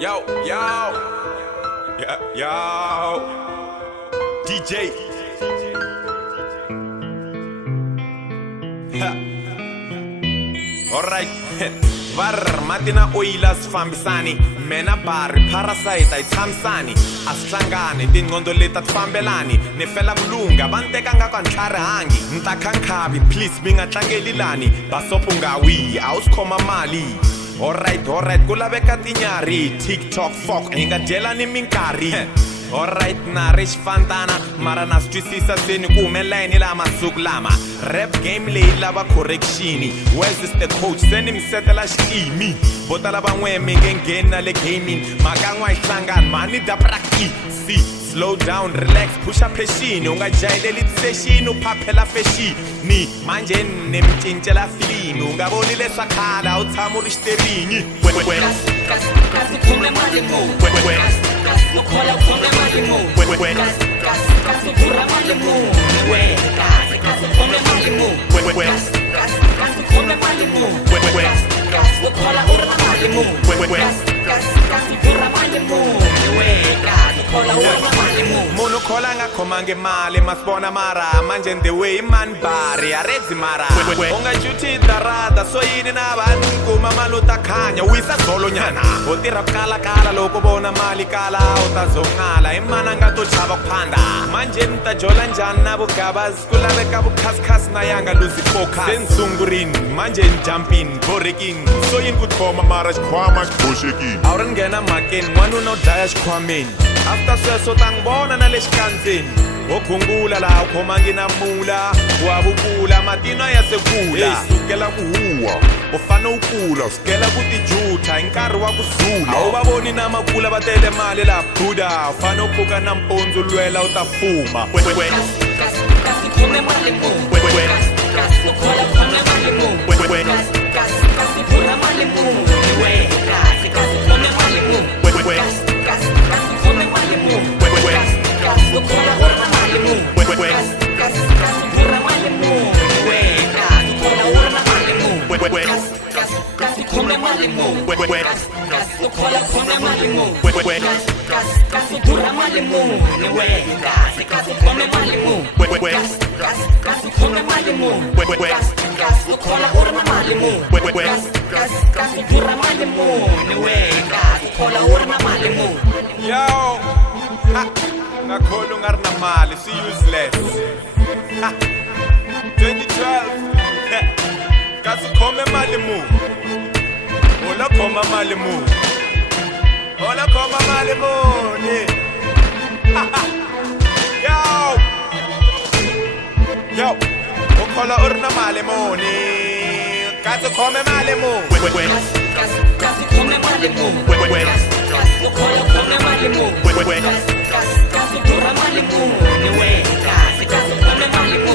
Yo, DJ. Alright. Var matina oilas fambisani mena bari parasite ayitshamisani asihlangane tinqondo leti atifambelani nefela kulunga banteka ngakwantlarihangi ntakhankhavi please mingatlangeli lani basopo ngawi awusikhoma mali. Alright ku laveka tinyari TikTok fuck hi nga dyelani minkarhi. Alright na rich fantana mara na swi twisisa seni ku humelela yini la masiku lama rap game leyi lava correction where's this the coach seni mi setela xitimi vo tala van'we mi nge ngheni na le gaming makan'wa yi hlangani mani da practice slow down relax push up passion u nga jayeleli session u phaphela fashion ni manje ni mi cincela filimi u nga voni leswa khala u tshama u ri xiteringi kasi kume mali mo no khola kume mali mo kasi pura mali mo kasi kume mali mo kasi kume mali mo no khola ura mali mo kasi pura mali mo kasi khola ura mali mo munhu khola nga khomangi mali masibona mara manje the way man bari aredzi mara unga juti darada so yini na vanhu kuma mali u ta khanya wisa zolo nyana u tirha ku kala loko vona mali kala u ta zongala i mana nga to chava ku phanda manje ni ta jola njhani na vugabazi ku laveka vukhasikhasi na yanga luzi focus se ni sungurini manje ni jumpini borekini so yini ku khoma mara xikhwama xi boxekini a wu ri nghena mhakeni n'wanuna u dlaya xikhwameni after sweswo ta n'wi vona na le xikandzeni wo khungula laha u khomangi na mula wa vukula matino ya se kula sukela ku huwa u fane u kula sukela ku tijuta hi nkarhi wa ku zula a wu va voni na makula va tele mali laha buda u fane u pfuka nampundzu lwela u ta fuma kasi kume mali mo no khola kume mali mo kasi pura mali mo kasi kume mali mo kasi kume mali mo no khola ura mali mo kasi pura mali mo kasi khola ura mali mo kasi kume mali mo no khola kume mali mo kasi pura mali mo kasi kume mali mo kasi kume mali mo no khola ura mali mo kasi pura mali mo kasi khola ura mali mo yo nga khona u nga ri na mali swi useless 2012 kasi khome mali mu ola khoma mali mu ola khoma mali muni yo u khola u ri na mali muni kasi khome mali mu kasi kume mali mo no khola kume mali mo kasi pura mali mo kasi kume mali mo